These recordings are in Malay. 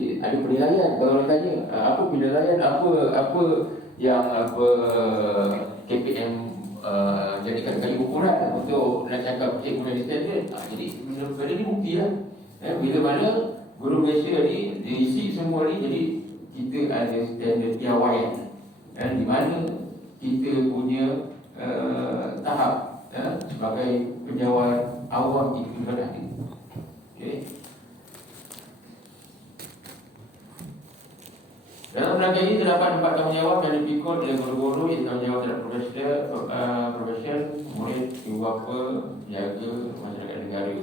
Jadi ada penilaian. Kalau orang tanya apa penilaian, apa yang KPM jadikan kali ukuran untuk nak cakap cikgu dari standard. Jadi bila ni bukti lah. Bila mana guru Malaysia ni diisi semua ni, jadi kita ada standard piawaian, di mana kita punya tahap sebagai penjawat awam itu sudah ada. Okay. Dalam rangka ini terdapat 4 tanggungjawab yang dipikul oleh guru-guru, iaitu tanggungjawab terhadap profesion, murid, ibu bapa, jaga masyarakat negara.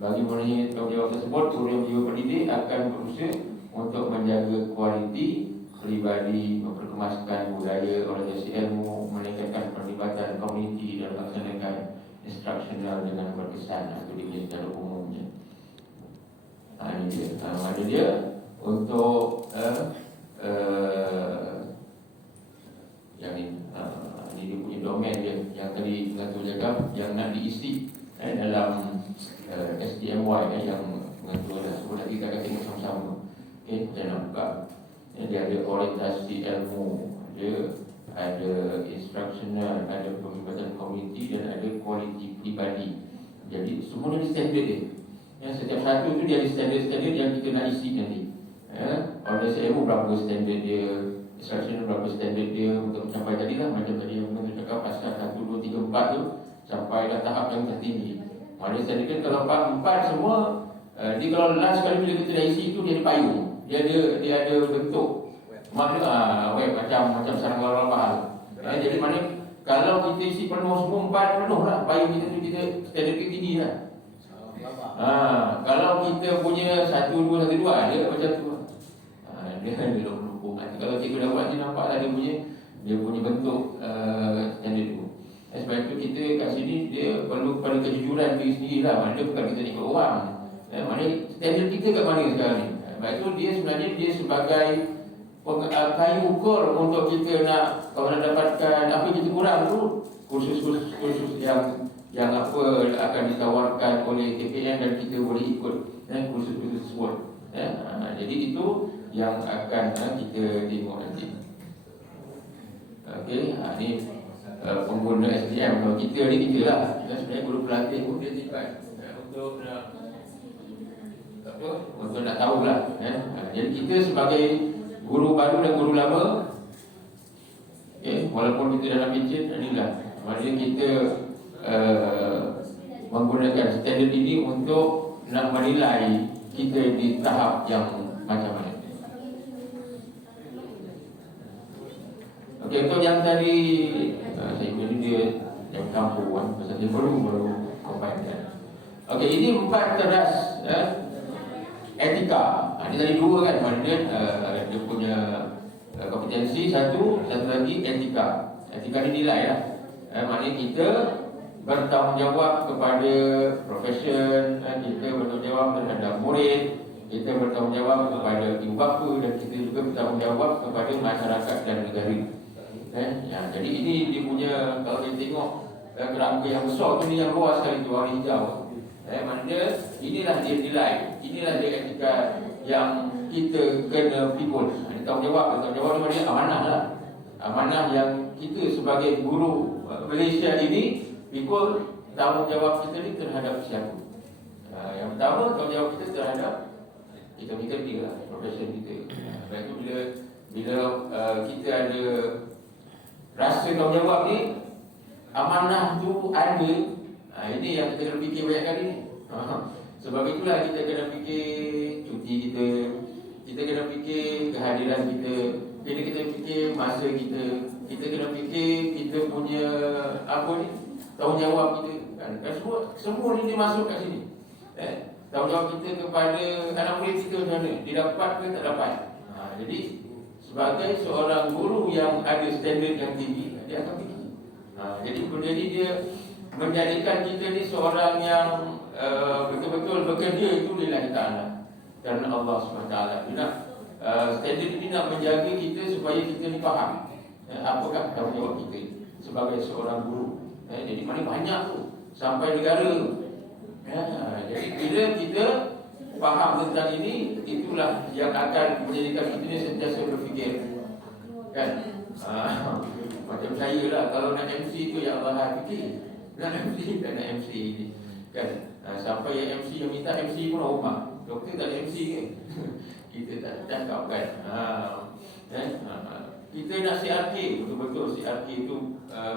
Bagi memenuhi tanggungjawab tersebut, guru yang jiwa pendidik akan berusaha untuk menjaga kualiti peribadi, memperkemaskan budaya organisasi ilmu, meningkatkan perlibatan komuniti dan melaksanakan instruksional dengan berkesan atau diberi secara umumnya. Ini dia. Mana dia untuk yang ini dia punya domain dia yang tadi Dato' cakap yang nak diisi dalam SDMY yang mengatur dah. So nanti kita akan tengok sama-sama. Okay, saya nak buka. Dia ada orientasi ilmu, dia ada instruksional, ada perlibatan komuniti dan ada kualiti pribadi. Jadi semua ni standard dia. Setiap satu tu dia ada standard-standard yang kita nak isi nanti. Organisasi ilmu berapa standard dia, instruction berapa standard dia untuk mencapai tadi lah, macam tadi yang kita cakap pasal 1, 2, 3, 4 tu sampai dah tahap yang tertinggi. Maknanya standard kan kalau 4 semua dia kalau last kali bila kita dah isi tu dia ada payung, dia ada bentuk web macam sarang lawan. Jadi maknanya kalau kita isi penuh semua 4 penuh lah payung kita tu, kita standard kita tinggi lah. Kalau kita punya 1, 2, 1, 2 ada macam tu. Dia lupuk. Kalau cikgu dah buat, dia nampak lah dia punya bentuk standard tu. Sebab itu kita kat sini dia perlu pada kejujuran diri sendiri lah. Maknanya bukan kita ikut orang. Maknanya standard kita kat mana sekarang ni. Sebab itu dia sebenarnya dia sebagai kayu ukur untuk kita nak, kalau nak dapatkan apa kita kurang tu, kursus yang apa akan ditawarkan oleh KPM dan kita boleh ikut kursus-kursus tersebut. Jadi itu yang akan kita tengok nanti. Okey, ni pengguna SDM. Kalau kita ni kita lah, sebenarnya guru pelatih pun dia simpan untuk nak tahulah. Jadi kita sebagai guru baru dan guru lama, walaupun kita dalam pitchen, inilah maknanya kita menggunakan standard ini untuk nak menilai kita di tahap yang macam mana. Okey, untuk yang tadi saya kira dia yang kampung pasal dia baru combine. Okey, ini 4 cerdas etika. Ini tadi 2 kan, maknanya dia punya kompetensi, satu lagi etika. Etika ni nilai lah. Maknanya kita bertanggungjawab kepada profesion, kita bertanggungjawab terhadap murid, kita bertanggungjawab kepada ibu bapa, dan kita juga bertanggungjawab kepada masyarakat dan negara. Jadi ini dia punya, kalau kita tengok kerangka yang besar tu, ni yang luas sekali tu, warna hijau. Maknanya inilah dia nilai, inilah dia etika yang kita kena pikul. Tanggungjawab ni maknanya amanah lah. Amanah yang kita sebagai guru Malaysia ini pikul tanggungjawab kita ni terhadap siapa. Yang pertama, tanggungjawab kita terhadap kita lah, profesion kita. Sebab itu bila kita ada rasa tanggungjawab ni, amanah tu ada, ini yang kita kena fikir banyak kali ni. Sebab itulah kita kena fikir cuti kita kena fikir kehadiran kita kena fikir masa kita kena fikir kita punya apa ni, tanggungjawab kita kan semua ni dia masuk kat sini. Tanggungjawab kita kepada anak murid kita macam mana, dia dapat ke tak dapat. Jadi sebagai seorang guru yang ada standard yang tinggi, dia akan fikir. Jadi dia menjadikan kita ni seorang yang betul-betul bekerja itu lillahi ta'ala, kerana Allah SWT. Standard ini nak menjaga kita supaya kita ni faham apakah tanggungjawab kita sebagai seorang guru. Jadi mana banyak tu sampai negara. Jadi bila kita faham tentang ini, itulah yang akan menjadikan kita ni sentiasa berfikir, kan? Macam saya lah, kalau nak MC tu ya Allah fikir, nak MC tak nak MC ni, kan? Sampai yang MC yang minta MC pun rumah, doktor tak ada MC ke? Kita tak cakap, kan? Kita nak CRK, betul-betul CRK tu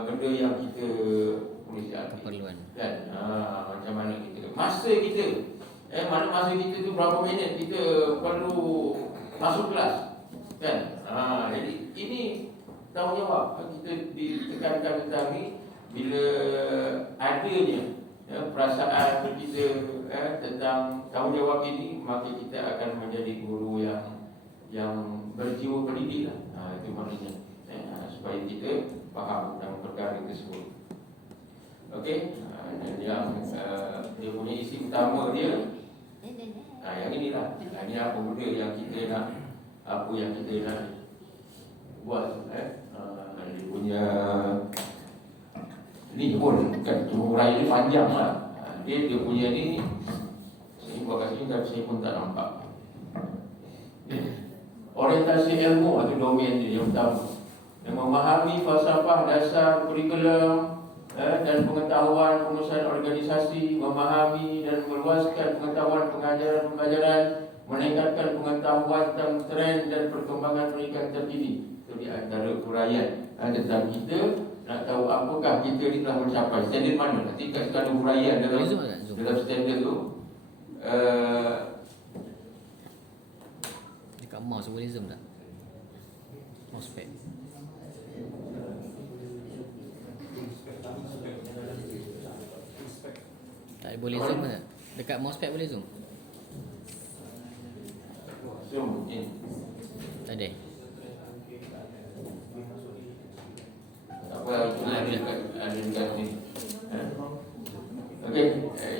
benda yang kita boleh CRK, kan? Macam mana kita, masa kita, mana masa kita tu berapa minit kita perlu masuk kelas, kan? Jadi ini tanggungjawab kita ditekankan tentang ni. Bila adanya perasaan kita tentang tanggungjawab ini, maka kita akan menjadi guru yang berjiwa pendidik lah. Itu maknanya, supaya kita faham tentang perkara tersebut. Okey, dan yang dia punya isi utama dia, yang inilah, ini apa benda yang kita nak, apa yang kita nak buat. Dia punya ni pun kan, huraian ni panjang lah. Dia punya ni, saya buat kat sini tapi saya pun tak nampak. Orientasi ilmu atau domain dia yang pertama, yang memahami falsafah dasar kurikulum dan pengetahuan pengurusan organisasi, memahami dan meluaskan pengetahuan pengajaran, meningkatkan pengetahuan tentang tren dan perkembangan pendidikan terkini. Itu di antara huraian tentang kita nak tahu apakah kita ni telah mencapai standard mana. Nanti kat sekadar huraian dalam standard tu, dekat mouse boleh zoom tak? Mousepad. Tak boleh zoom tak? Dekat mousepad boleh zoom? zoom in. Tak ada. Apa ada dekat sini. Okey,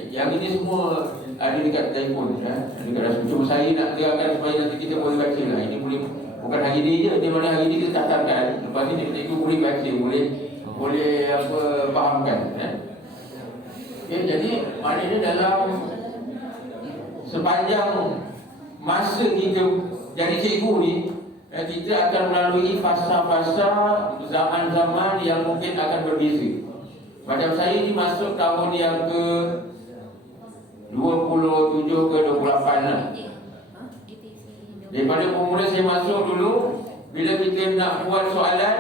yang ini semua ada dekat telefon, ada dekat rasmi. Cuma saya nak terangkan supaya nanti kita boleh baca lah. Ini boleh, bukan hari ni je, di mana hari ni kita takkan. Lepas ni cikgu boleh baca, boleh apa fahamkan. Okey, jadi maknanya dalam sepanjang masa kita jadi cikgu ni, kita akan melalui fasa-fasa zaman-zaman yang mungkin akan berbeza. Macam saya ni masuk tahun yang ke 27 ke 28 lah. Daripada umur saya masuk dulu, bila kita nak buat soalan,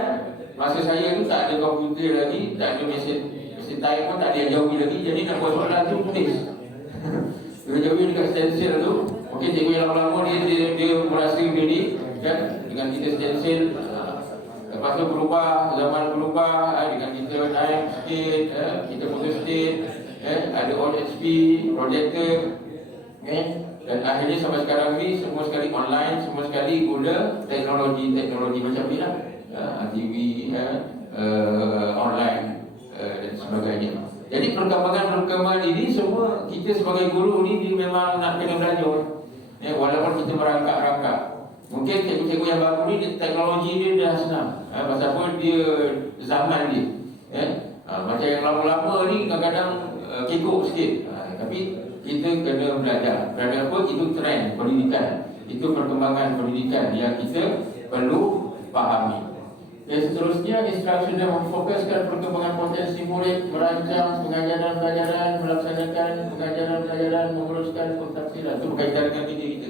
masa saya tu tak ada komputer lagi, tak ada mesin type pun tak ada yang jauhi lagi. Jadi nak buat soalan tu tulis. Dia jauhi dekat stencil tu. Mungkin cikgu yang lama-lama dia merasa gini, kan, dengan kita stencil. Lepas tu berubah, zaman berubah, dengan kita naik sikit, kita putus sikit, ada OHP, projector, dan akhirnya sampai sekarang ni semua sekali online, semua sekali guna teknologi macam ni lah, TV, online dan sebagainya. Jadi perkembangan ini semua kita sebagai guru ni dia memang nak kena belajar, walaupun kita merangkak-rangkak. Mungkin cikgu-cikgu yang baru ni teknologi dia dah senang, pasal apa dia zaman dia, macam yang lama-lama ni kadang-kadang kekok sikit, tapi kita kena belajar. Kerana apa? Itu trend pendidikan, itu perkembangan pendidikan yang kita perlu fahami. Seterusnya, instruksi yang memfokuskan perkembangan potensi murid, merancang pengajaran-pelajaran, melaksanakan pengajaran-pelajaran, menguruskan pentafsiran. Itu berkaitan dengan kita.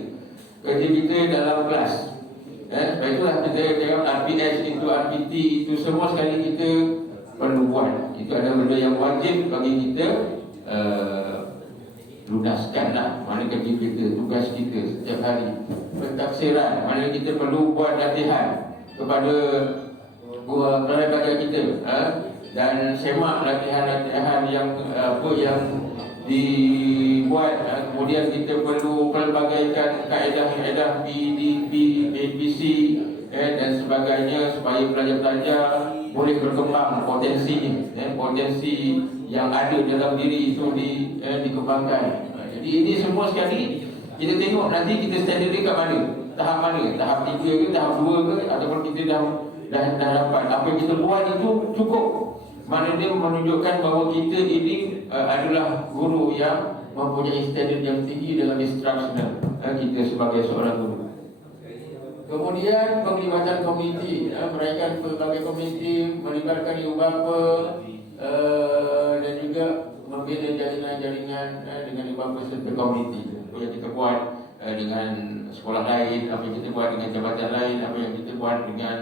Kerja kita dalam kelas. Sebab itulah kita tengok RPS itu, RPT itu semua sekali kita perlu buat. Itu adalah benda yang wajib bagi kita lunaskan lah. Mana kerja kita, tugas kita setiap hari. Pentafsiran, mana kita perlu buat latihan kepada pelajar kita, dan semak latihan-latihan yang dibuat. Kemudian kita perlu pelbagaikan kaedah-kaedah PDP, ABC dan sebagainya supaya pelajar-pelajar boleh berkembang potensinya, potensi yang ada dalam diri itu dikembangkan. Jadi ini semua sekali kita tengok nanti kita standard dekat mana, tahap mana, tahap 3 ke, tahap 2 ke, ataupun kita dah dapat apa yang kita buat itu cukup. Mana dia menunjukkan bahawa kita ini adalah guru yang mempunyai standard yang tinggi dalam instructional kita sebagai seorang guru. Kemudian penglibatan komuniti, meraikan pelbagai komuniti, melibatkan ibu bapa dan juga membina jaringan-jaringan dengan ibu bapa serta komuniti. Apa yang kita buat dengan sekolah lain, apa yang kita buat dengan jabatan lain, apa yang kita buat dengan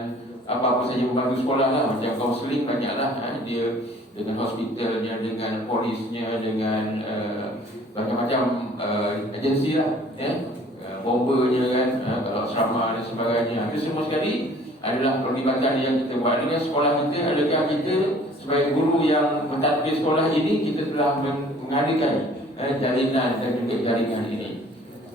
apa-apa saja membantu sekolah lah. Macam kaunseling banyaklah, dia dengan hospitalnya, dengan polisnya, dengan macam-macam agensi lah, bombernya kan, kalau asrama dan sebagainya. Itu semua sekali adalah perlibatan yang kita buat dengan sekolah kita. Adakah kita sebagai guru yang mentadbir sekolah ini, kita telah mengadakan jalinan dan juga jaringan ini.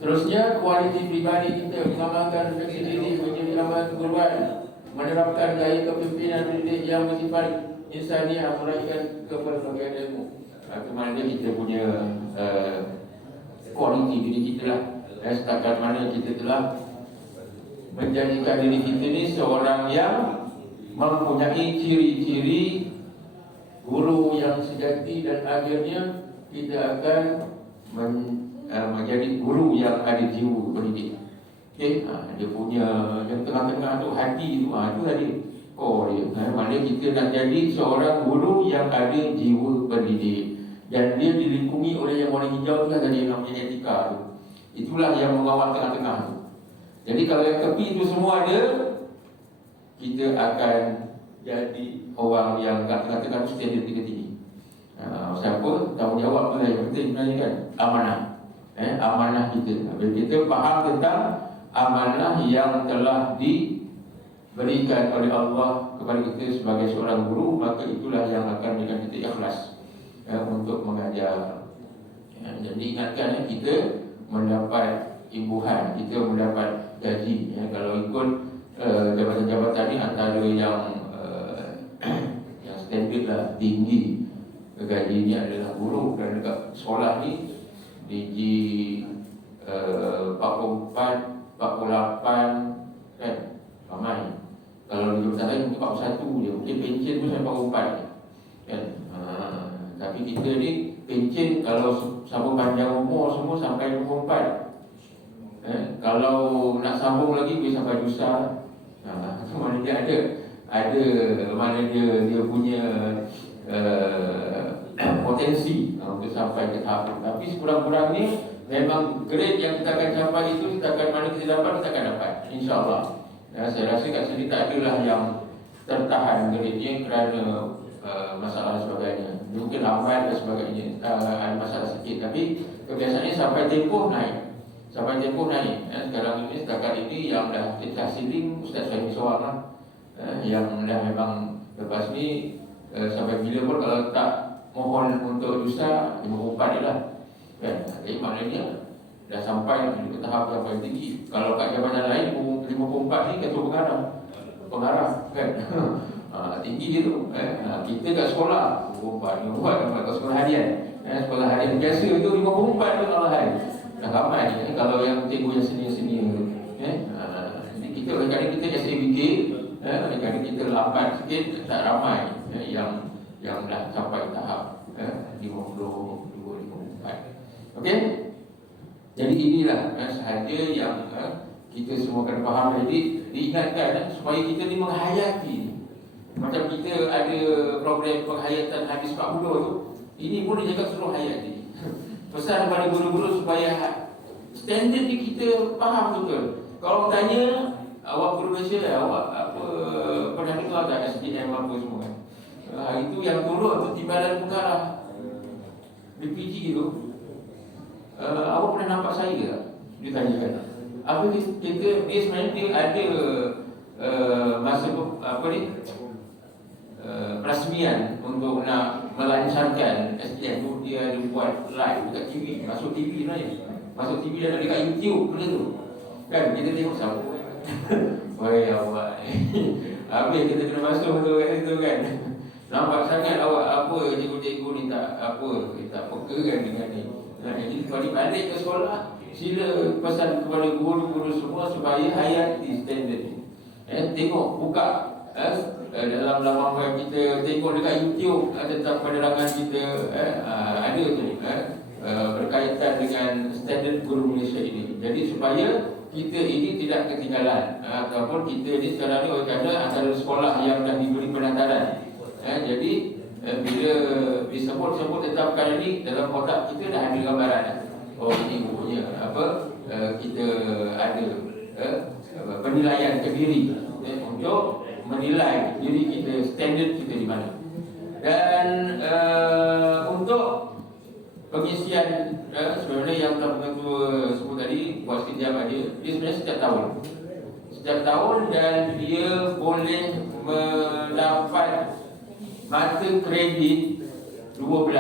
Terusnya, kualiti pribadi kita, mengamalkan refleksi diri menjadi amal keguruan, menerapkan gaya kepimpinan pendidik yang bersifat insaniah, meraihkan kepelbagaian ilmu. Kemana kita punya kualiti diri kita lah. Setakat mana kita telah menjadikan diri kita ni seorang yang mempunyai ciri-ciri guru yang sejati, dan akhirnya kita akan menjadi guru yang ada jiwa pendidik. Okay? Dia punya yang tengah-tengah tu, hati tu, tu tadi dia. Maknanya kita nak jadi seorang guru yang ada jiwa pendidik, dan dia dilingkungi oleh yang warna hijau tu lah tadi, namanya etika tu. Itulah yang mengawal tengah-tengah tu. Jadi kalau yang tepi itu semua ada, kita akan jadi orang yang kat tengah-tengah tu standard tinggi-tinggi. Siapa? Tanggungjawab tu lah yang penting sebenarnya kan. Amanah. Amanah kita. Bila kita faham tentang amanah yang telah diberikan oleh Allah kepada kita sebagai seorang guru, maka itulah yang akan menjadikan kita ikhlas untuk mengajar. Jadi ingatkan, kita mendapat imbuhan, kita mendapat gaji. Kalau ikut jabatan-jabatan ni, antara yang yang standard lah, tinggi gajinya adalah guru. Dan dekat sekolah ni DG 44, 48 kan, ramai. Kalau di jabatan lain mungkin 41 dia, mungkin pencen pun sampai 44 kan. Tapi kita ni pencen kalau sambung panjang umur semua sampai 24. Kalau nak sambung lagi boleh sampai dusa. Mana dia ada mana dia punya potensi untuk sampai ke tahap itu. Tapi sekurang-kurangnya memang grade yang kita akan capai itu, setakat mana kita dapat, kita akan dapat, insyaAllah. Saya rasa kat sini tak adalah yang tertahan grade-nya kerana masalah sebagainya. Mungkin lambat dan sebagainya, ada masalah sikit. Tapi kebiasaannya sampai tempoh naik. Sampai tempoh naik. Sekarang ini, setakat ini yang dah kita siling, Ustaz Suhaimi Soal lah, yang dah memang lepas ni sampai bila pun kalau tak mohon untuk dusta, 54 je lah kan. Jadi maknanya dah sampai ke tahap yang paling tinggi. Kalau kat jabatan lain 54 ni ketua pengarah kan. Tinggi dia tu. Kita kat sekolah 54 kat sekolah harian. Sekolah harian biasa tu 54 tu malahan. Dah ramai ni. Kalau yang cikgu yang senior-senior tu. Jadi kita kadang-kadang kita SABK, kadang-kadang kita lambat sikit, tak ramai yang dah sampai tahap 50, 54. Okey? Jadi inilah sahaja yang kita semua kena faham. Jadi diingatkan supaya kita ni menghayati. Macam kita ada program penghayatan hadis 40 tu, ini pun dia cakap suruh hayati. Pesan kepada guru-guru supaya standard ni kita faham betul. Kalau tanya, awak guru Malaysia, awak apa pernah dengar tak SDM apa semua kan? Itu yang turun tu Timbalan Pengarah BPG tu. Awak pernah nampak saya tak? Dia tanyakan. Apa kita dia sebenarnya dia ada masa apa ni? Perasmian untuk nak melancarkan SDM tu, dia ada buat live dekat TV, masuk TV sebenarnya. Masuk TV dan dekat YouTube benda tu. Kan kita tengok sama. Woi awak. Apa yang kita kena masuk tu kat situ kan. Nampak sangat awak apa cikgu-cikgu ni tak apa, tak peka kan dengan ni. Jadi balik ke sekolah, sila pesan kepada guru-guru semua supaya hayati standard ni. Tengok, buka dalam laman web kita, tengok dekat YouTube tentang penerangan kita, ada tu berkaitan dengan standard guru Malaysia ini. Jadi supaya kita ini tidak ketinggalan, ataupun kita ini sekarang ni oleh kerana antara sekolah yang dah diberi penataran. Jadi bila disebut-sebut tentang perkara ini, dalam kotak kita dah ada gambaran. Oh, ini punya kita ada penilaian ke diri untuk menilai diri kita, standard kita di mana. Dan untuk pengisian sebenarnya yang telah pengetua sebut tadi, buat setiap dia sebenarnya setiap tahun dan dia boleh mendapat mata kredit 12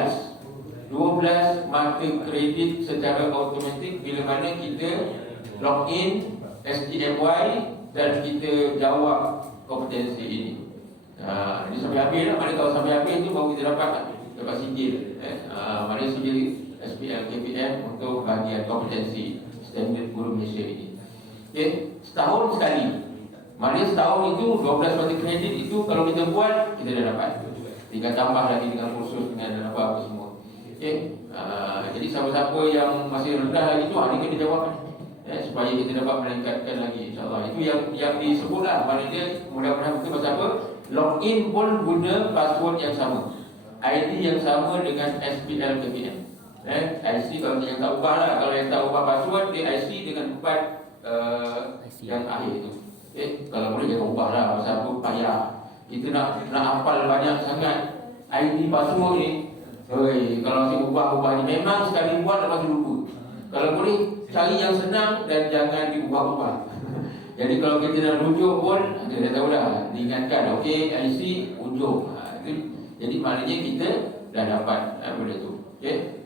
mata kredit secara automatik bila mana kita login SGMY dan kita jawab kompetensi ini. Ini sampai habis lah. Mana kalau sampai habis tu baru kita dapat sijil. Mana sijil SPL KPM untuk bahagian kompetensi standard guru Malaysia ini. Okay. Setahun sekali. Mana setahun itu 12 mata kredit itu kalau kita buat, kita dah dapat. Tinggal tambah lagi dengan kursus, dengan apa semua. Okay. Jadi siapa-siapa yang masih rendah lagi tu, ini kena jawab. Supaya kita dapat meningkatkan lagi, insyaAllah. Itu yang disebutlah. Mana dia mudah-mudahan kita pasal apa? Login pun guna password yang sama, ID yang sama dengan SPL KPM. IC kalau yang tak ubah lah. Kalau yang tak ubah password, dia IC dengan 4 yang akhir itu. Kalau boleh jangan ubah lah. Pasal apa? Payah. Kita nak hafal banyak sangat ID password ni. Kalau kita ubah-ubah ni, memang sekali buat lepas tu lupa. Kalau boleh cari yang senang dan jangan diubah-ubah. Jadi kalau kita dah rujuk pun, kita dah tahu dah, diingatkan, okey, IC, ujung. Jadi maknanya kita dah dapat benda tu. Okey.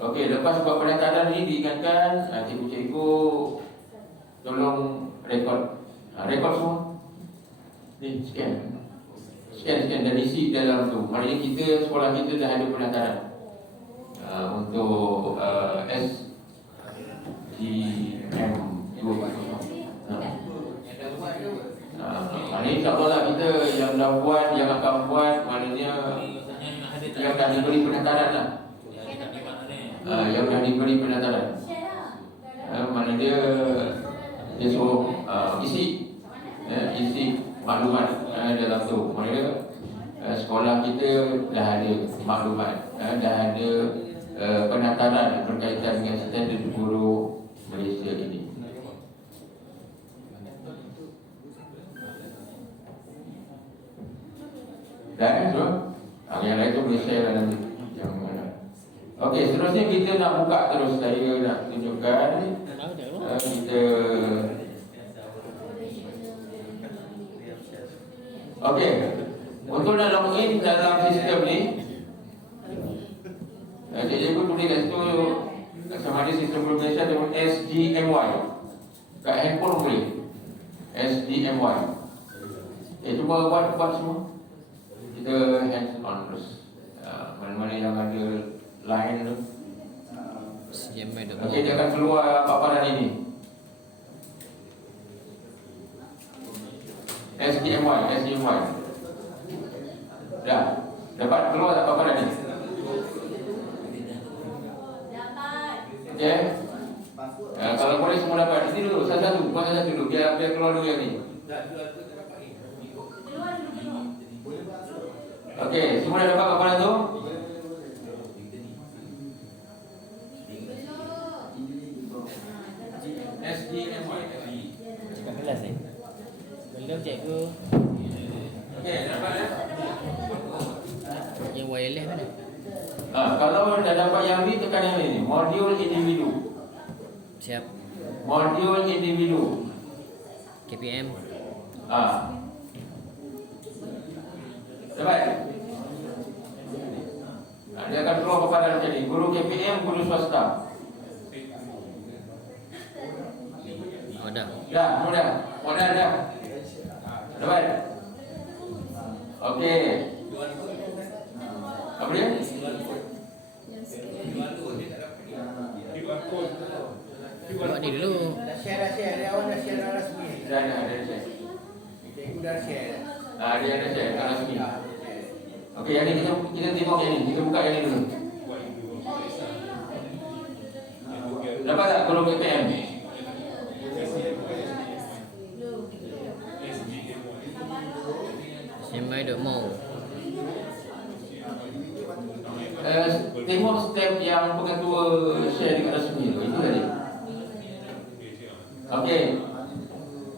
Okey, lepas buat pendaftaran ni diingatkan, cikgu-cikgu tolong rekod. Rekod semua. Ni, scan dan isi dalam tu. Maknanya kita, sekolah kita dah ada pendaftaran untuk SGM 2. Ini insyaAllah lah kita yang dah buat, yang akan buat, maknanya yang dah diberi pendaftaran lah. Yang dah diberi pendaftaran, mana dia suruh isi maklumat dalam tu. Maknanya sekolah kita dah ada maklumat, dah ada pendaftaran berkaitan dengan standard guru Malaysia ini. Dan yang lain tu boleh share lah nanti. Okey, seterusnya kita nak buka terus. Saya nak tunjukkan kita. Okey, untuk nak login dalam sistem ni, cikgu tulis kat situ sama ada sistem Malaysia dengan SGMY. Kat handphone boleh SGMY. Cuba buat semua. Kita hands on terus. Mana-mana yang ada line tu. Okey, dia akan keluar paparan ini. SGMY. Dah. Dapat keluar tak paparan ni? Okey. Kalau boleh semua dapat. Di sini dulu, satu-satu, buat satu dulu biar keluar dulu yang ni. Okey, semua dah dapat paparan tu? SGMY. Cakap kelas ni. Belum cikgu. Okey, dapat ya? Yang wireless mana? Kalau dah dapat yang ni, tekan yang ni. Modul individu. Siap. Modul individu. KPM. Dapat? Dia akan keluar paparan macam ni. Guru KPM, guru swasta. Oh dah. Dah. Dapat? Okey. Apa dia? Buat ni dulu. Dah share. Dia awak dah share rasmi. Dah share. Cikgu dah share. Dia ada share kat rasmi. Okey, yang ni kita tengok yang ni. Kita buka yang ni dulu. Dapat tak guru KPM? Semai duk mau. Tengok step yang pengetua share dekat resmi tu. Itu tadi. Okey.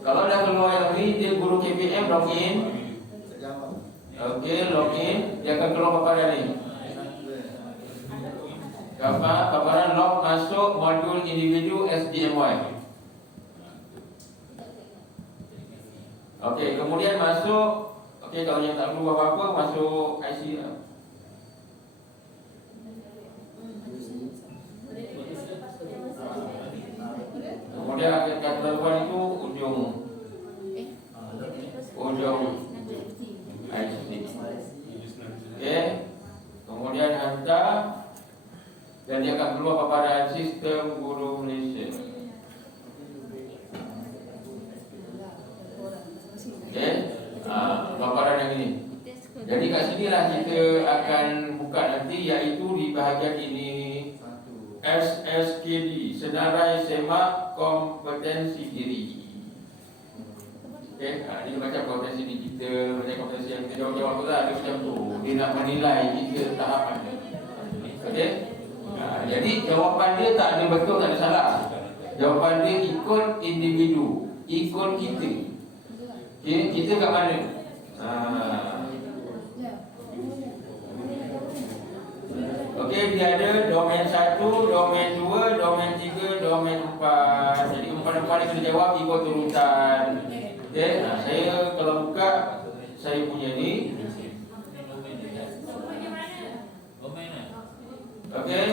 Kalau dah keluar yang ni, dia guru KPM login. Okey, login. Dia akan keluar paparan ni. Paparan log masuk modul individu SDMY. Okey, kemudian masuk. Okey, kalau yang tak keluar apa-apa, masuk IC lah. Kemudian kat depan itu ujung IC. Okey. Kemudian hantar dan dia akan keluar paparan sistem guru Malaysia. Okey. Paparan yang ini. Jadi kat sinilah kita akan buka nanti, iaitu di bahagian ini SSKD, Senarai Semak Kompetensi Diri. Okey, ini macam kompetensi digital, macam kompetensi yang kita jawab-jawab tu lah, dia macam tu. Dia nak menilai kita tahap mana. Okey. Jadi jawapan dia tak ada betul, tak ada salah. Jawapan dia ikut individu, ikut kita. Okey, kita kat mana? Okey, dia ada domain 1, domain 2, domain 3, domain 4. Jadi empat-empat ni kena jawab ikut urutan. Okey, saya kalau buka saya punya ni. Okey.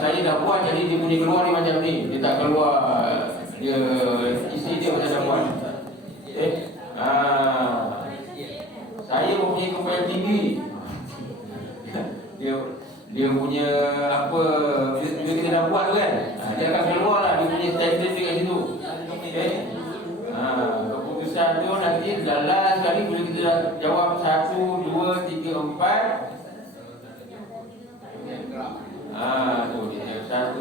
Saya dah buat, jadi dia punya keluar ni macam ni. Dia tak keluar, dia isi dia macam dah buat. Okey. Saya mempunyai kepayaan tinggi. Dia punya apa, bila kita dah buat tu kan, dia akan keluar lah, dia punya standard dekat situ. Okay. Keputusan tu nanti dah last sekali bila kita dah jawab 1, 2, 3, 4. Tu dia 1,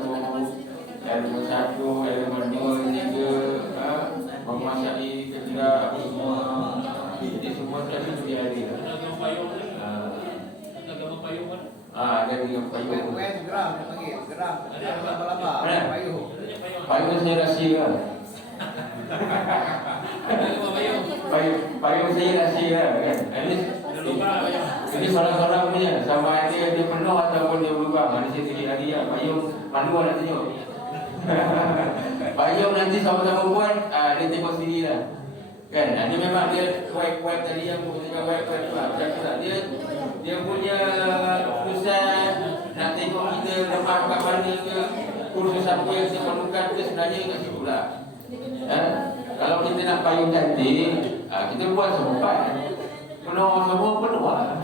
elemen 1, elemen 2, 3, memasai ketiga apa semua. Jadi semua tadi tu dia ada. Ada yang payung. Geram dia panggil. Geram. Laba-laba. Payung. Payung saya rahsia lah. Payung saya rahsia lah kan. Ini soalan-soalan punya. Sama ada dia penuh ataupun dia berubah. Mana saya tengok lagi lah. Payung malu lah nak tengok. Payung nanti sama-sama buat, dia tengok sendiri lah. Kan? Dia memang dia wipe tadi yang bukan wipe macam tu lah. Dia punya keputusan nak tengok kita lemah kat mana ke, kursus apa yang kita perlukan ke, sebenarnya kat situ lah. Kalau kita nak payung cantik, kita buat sempat. Penuh lah.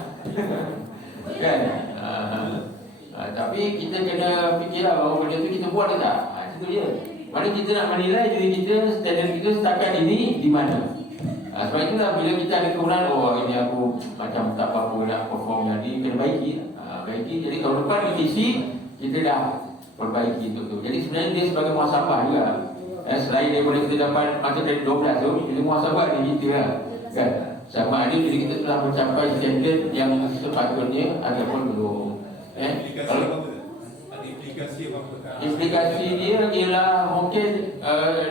Kan? Tapi kita kena fikirlah bahawa benda tu kita buat ke tak. Itu dia. Mana kita nak menilai diri kita, standard kita setakat ini di mana. Sebab itulah bila kita ada kekurangan, ini aku macam tak apa-apa nak perform yang ni, kena baiki. Baiki. Jadi kalau depan UTC, kita dah perbaiki tu. Jadi sebenarnya dia sebagai muhasabah juga. Selain daripada kita dapat macam dari 12 tu, kita muhasabah diri kita lah. Kan? Sama ada diri kita telah mencapai standard yang sepatutnya ataupun belum. Kalau implikasi dia ialah mungkin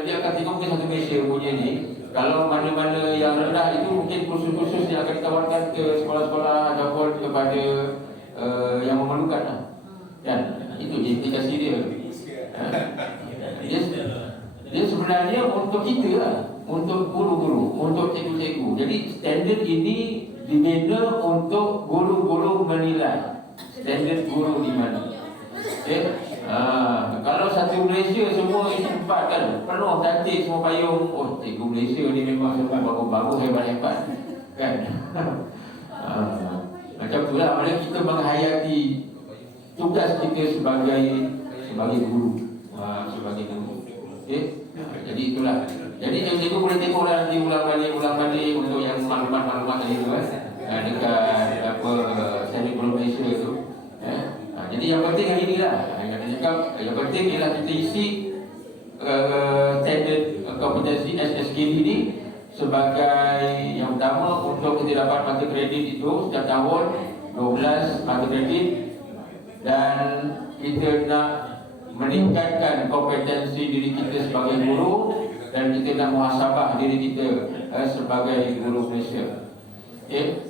dia akan tengok mungkin satu Malaysia punya ni. Kalau mana-mana yang rendah itu mungkin kursus-kursus yang akan ditawarkan ke sekolah-sekolah ataupun kepada yang memerlukan lah. Kan? Itu implikasi dia. Dia sebenarnya untuk kita lah, untuk guru-guru, untuk cikgu-cikgu. Jadi standard ini dibina untuk guru-guru menilai standard guru di mana. Okay? Kalau satu Malaysia semua isi 4 kan, penuh cantik semua payung. Cikgu Malaysia ni memang semua bagus-bagus, hebat-hebat. Kan? Macam tu lah, mana kita menghayati tugas kita sebagai guru. Sebagai guru. Okay? Jadi itulah. Jadi cikgu boleh tengoklah nanti ulang balik untuk yang maklumat-maklumat tadi tu kan. Dekat apa Standard Guru Malaysia tu. Jadi yang penting hari ni lah. cakap yang penting ialah kita isi standard kompetensi SSKD ni sebagai yang pertama untuk kita dapat mata kredit itu setiap tahun 12 mata kredit, dan kita nak meningkatkan kompetensi diri kita sebagai guru, dan kita nak muhasabah diri kita sebagai guru Malaysia. Okay.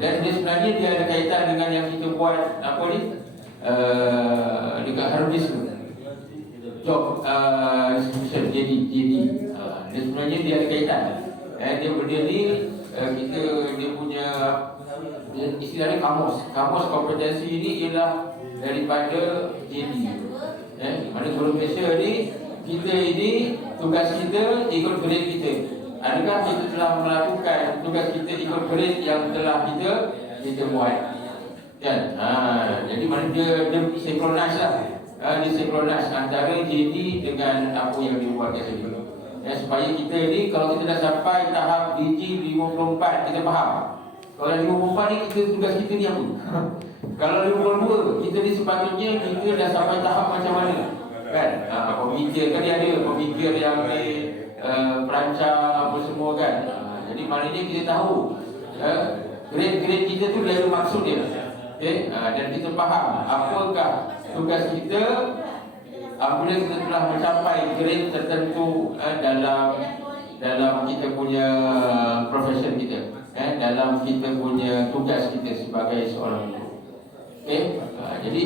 Dan dia sebenarnya dia ada kaitan dengan yang kita buat apa ni dekat Harvest job distribution JD. Dia sebenarnya dia ada kaitan. Dia ni dia punya istilahnya kamus kompetensi ini ialah daripada JD. Mana guru Malaysia ni, kita ini tugas kita ikut grade kita. Adakah kita telah melakukan tugas kita ikut grade yang telah kita buat? Kan? Jadi mana dia synchronize lah. Dia synchronize antara JD dengan apa yang dibuatkan tadi. Supaya kita ni kalau kita dah sampai tahap DG 54 kita faham. Kalau 54 ni kita tugas kita ni apa? Kalau 52 kita ni sepatutnya kita dah sampai tahap macam mana? Kan? Pemikir kan dia ada pemikir yang perancang apa semua kan. Jadi maknanya kita tahu grade-grade kita tu dia ada maksud dia. Okay? Dan kita faham apakah tugas kita apabila kita telah mencapai grade tertentu dalam kita punya profession kita, dalam kita punya tugas kita sebagai seorang guru. Okay? Jadi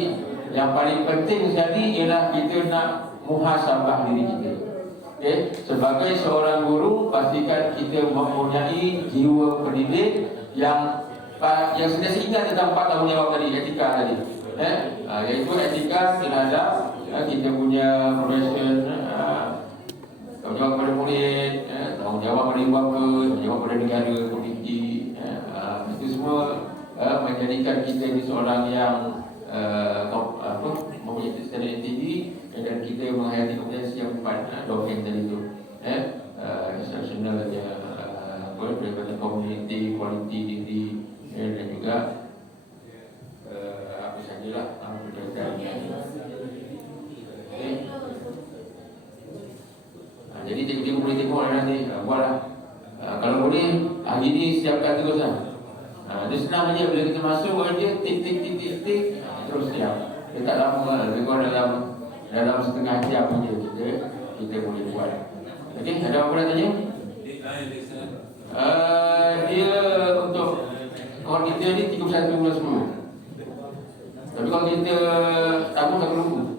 yang paling penting sekali ialah kita nak muhasabah diri kita. Okay? Sebagai seorang guru, pastikan kita mempunyai jiwa pendidik yang sentiasa ingat tentang 4 tanggungjawab tadi, etika tadi. Iaitu etika terhadap kita punya profession, tanggungjawab kepada murid, tanggungjawab pada ibu bapa, tanggungjawab pada negara, komuniti. Itu semua menjadikan kita ni seorang yang mempunyai standard yang tinggi, dan kita menghayati kompetensi yang 4 domain tadi tu. Instructional daripada komuniti, kualiti diri, dan juga apa sajalah berkaitan. Jadi tengok boleh tengok nanti buatlah. Kalau boleh hari ni siapkan terus lah. Dia senang aja, bila kita masuk aja tik terus siap. Dia tak lama, lebih dalam setengah jam aja kita boleh buat. Okey, ada apa nak tanya? Dia untuk kalau kita ni 31 bulan 10. Tapi kalau kita tanggung tak perlu.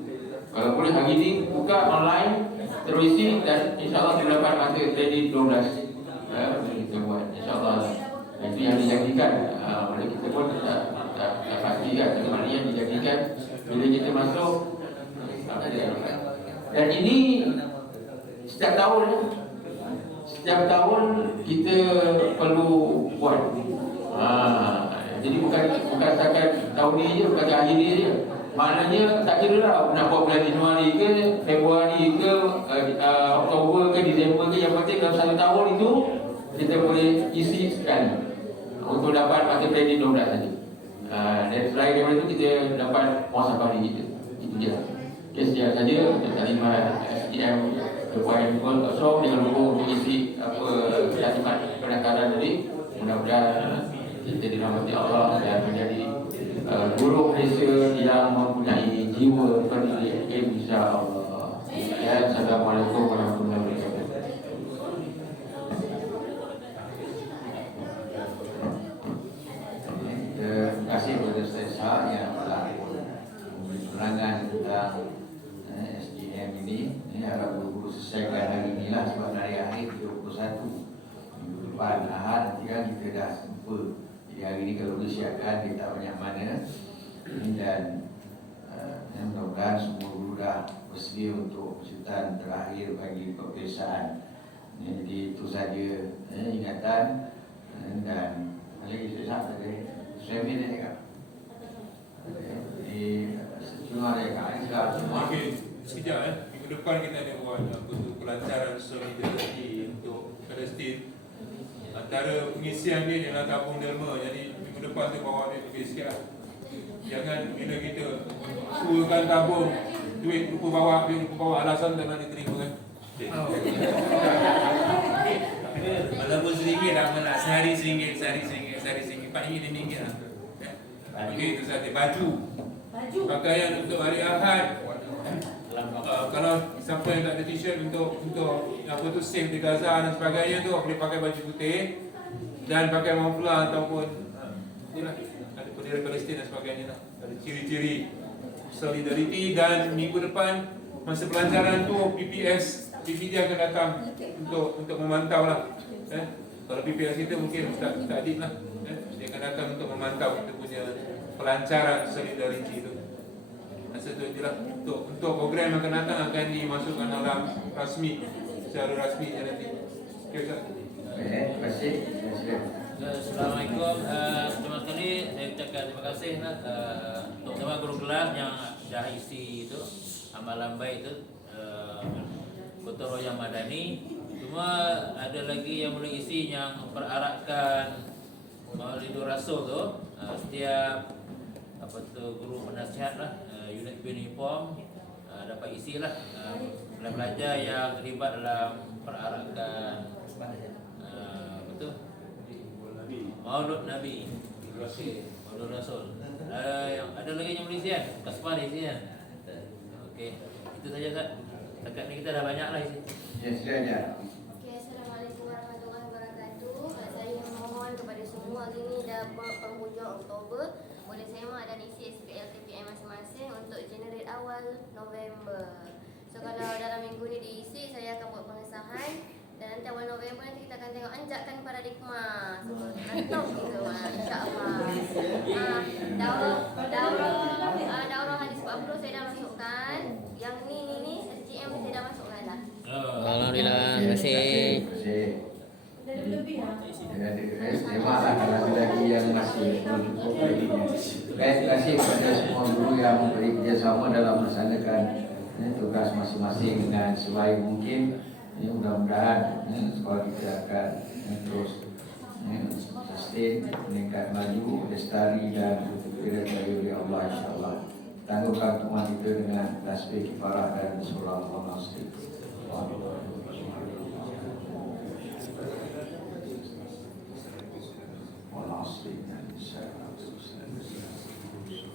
Kalau boleh hari ni buka online terisi, dan insyaAllah kita dapat masa kredit 12. Kita buat insyaAllah. Itu yang dijanjikan. Boleh kita pun tak pasti kan, tapi maknanya yang dijanjikan bila kita masuk. Dan ini setiap tahun kita perlu buat. Jadi bukan setakat tahun ni je, bukan akhir ni je. Maknanya tak kira lah nak buat bulan Januari ke, Februari ke, Oktober ke, Disember ke, yang penting dalam 1 tahun itu kita boleh isi sekali untuk dapat mata kredit 12 tadi. Dan selain daripada itu kita dapat muhasabah diri kita. Itu je. Okay, sekian saja taklimat SDM kepuasan dengan buku untuk isi taklimat pendaftaran tadi. Mudah-mudahan kita dirahmati Allah dan menjadi guru Malaysia yang mempunyai jiwa pendidik, insya-Allah. Ya, assalamualaikum warahmatullahi wabarakatuh. Terima kasih kepada Ustaz yang telah memberi penerangan tentang SDM ini. Harap guru-guru selesaikan hari inilah, sebab hari akhir 31 minggu depan Ahad nanti kan kita dah jumpa. Jadi hari ini kalau disiapkan kita tak banyak mana. Dan mudah-mudahan semua guru dah bersedia untuk kejutan terakhir bagi peperiksaan. Jadi itu saja ingatan. Dan lagi saya tadi saya minta dekat. Jadi cuma dekat semua. Sekejap minggu depan kita ada buat pelancaran solidariti untuk Palestin. Antara pengisian dia ialah tabung derma. Jadi minggu depan tu bawa dia pergi sikit lah. Jangan bila kita suruhkan tabung duit lupa bawa alasan tak nak diterima kan. Walaupun RM1 dah nak sehari RM1, RM5 lah. Okey, itu saja. Baju pakaian untuk hari Ahad. Kalau siapa yang tak ada t-shirt untuk apa tu save di Gaza dan sebagainya tu boleh pakai baju putih dan pakai muflah ataupun inilah ada bendera Palestin dan sebagainya lah. Ada ciri-ciri solidariti dan minggu depan masa pelancaran tu PPD akan datang untuk memantau lah. Kalau PPS kita mungkin tak adib lah. Dia akan datang untuk memantau kita punya pelancaran solidariti itu. Masa tu je lah. Untuk program yang akan datang akan dimasukkan dalam rasmi, secara rasmi je nanti. Okay, Ustaz. Terima kasih. Assalamualaikum. Pertama sekali saya ucapkan terima kasih untuk semua guru kelas yang dah isi itu amalan baik itu Gotong Royong Madani. Cuma ada lagi yang boleh isi yang perarakan Maulidur Rasul tu. Setiap apa tu guru penasihat lah, unit uniform dapat isi lah pelajar yang terlibat dalam perarakan apa tu Maulud Nabi, Maulud Rasul. Ada lagi yang boleh isi kan? Kasmah isi kan? Okey, itu saja Ustaz. Setakat ni kita dah banyak lah isi. Ya, silakan. Okey, Assalamualaikum warahmatullahi wabarakatuh. Saya mohon kepada semua hari ini dah penghujung Oktober, boleh semak dan isi SPL KPM masing-masing untuk generate awal November. So kalau dalam minggu ni diisi, saya akan buat pengesahan dan nanti awal November nanti kita akan tengok anjakan paradigma. So nanti gitu, insya-Allah. Daurah hadis 40 saya dah masukkan. Yang ni SGM saya dah masukkan dah. Alhamdulillah, terima kasih. Terima kasih kalau ada lagi yang masih belum cukup lagi. Terima kasih kepada semua guru yang memberi kerjasama dalam melaksanakan tugas masing-masing dengan sebaik mungkin. Mudah-mudahan sekolah kita akan terus sustain, meningkat maju, lestari dan diridai oleh Allah, insya-Allah. Tangguhkan umat kita dengan tasbih kifarah dan surah Allah.